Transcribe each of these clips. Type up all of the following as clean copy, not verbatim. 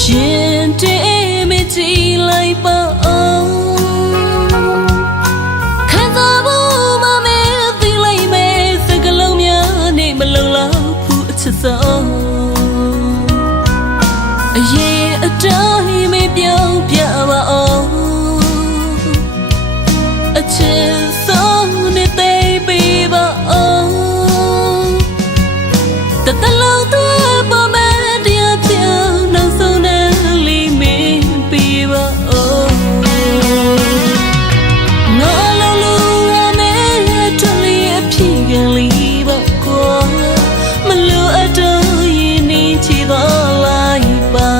ရှင်တေမကြည်လိုက်ပါအောင်ခံစားဖို့မမဲသိလိုက်မယ်စကလုံးများနဲ့မလုံလောက်ဘူးအချစ်ဆုံးအရင်အတိုင်းမပြောင်းပြပါအောင်အချစ်ဆုံးနဲ့သိပေးပါအောင်တတလုံးတော့ပေါ်မဲတရားပြောင်းနောက်ဆုံးနဲ့လီမင်းပေးပါအောင်ငါလုံးလုံးအမဲထွက်လျက်ဖြစ်ကန်လီပါကွာမလို့အတော့ရင်နေချီသွားလိုက်ပါ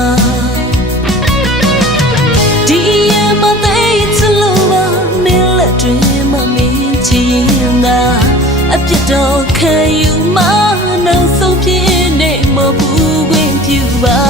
ဒီရမသေးချလို့ပါမင်းလက်တွေမမင်းချင်တာအပြစ်တော့ခံယူမနောက်ဆုံးဖြစ်နေမဘူးခွင့်ပြုပါ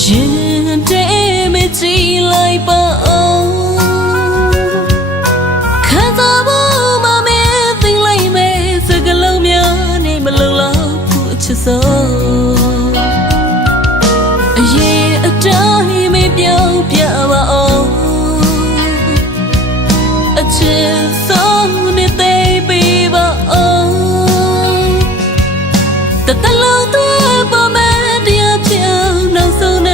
ရှင်တေမကြည်လိုက်ပါအောင်ခံစားဖို့မမဲသိလိုက်မယ်စကလုံးများနဲ့မလုံလောက်ဘူးအချစ်ဆုံးအရင်အတိုင်းမပြောင်းပြပါအောင်အချစ်ဆုံးနဲ့သိပေးပါအောင်တတလုံးတော့ပေါ်မဲတရားပြောင်းနောက်ဆုံး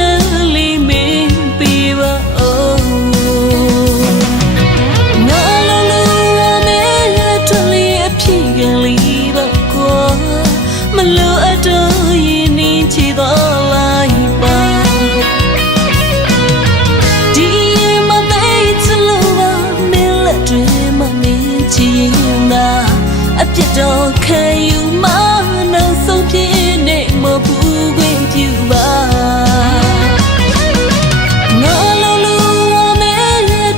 မလို့အတော့ရင်နေချီသွားလိုက်ပါဒီမသေးချလို့ပါမင်းလက်တွေမမင်းချင်တာအပြစ်တော့ခံယူမနောက်ဆုံးဖြစ်နေမဘူးခွင့်ပြုပါငါလုံးလုံးအမဲ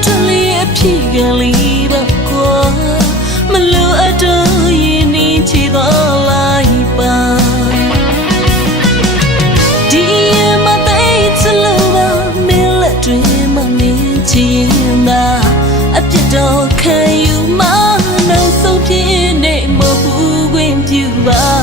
ထွက်လျက်ဖြစ်ကန်လီပါကွာမလို့အတော့ရင်နေချီသွားလိုက်ပါဒီမသေးချလို့ပါမင်းလက်တွေမမင်းချင်တာအပြစ်တော့ခံယူမနောက်ဆုံးဖြစ်နေမဘူးခွင့်ပြုပါ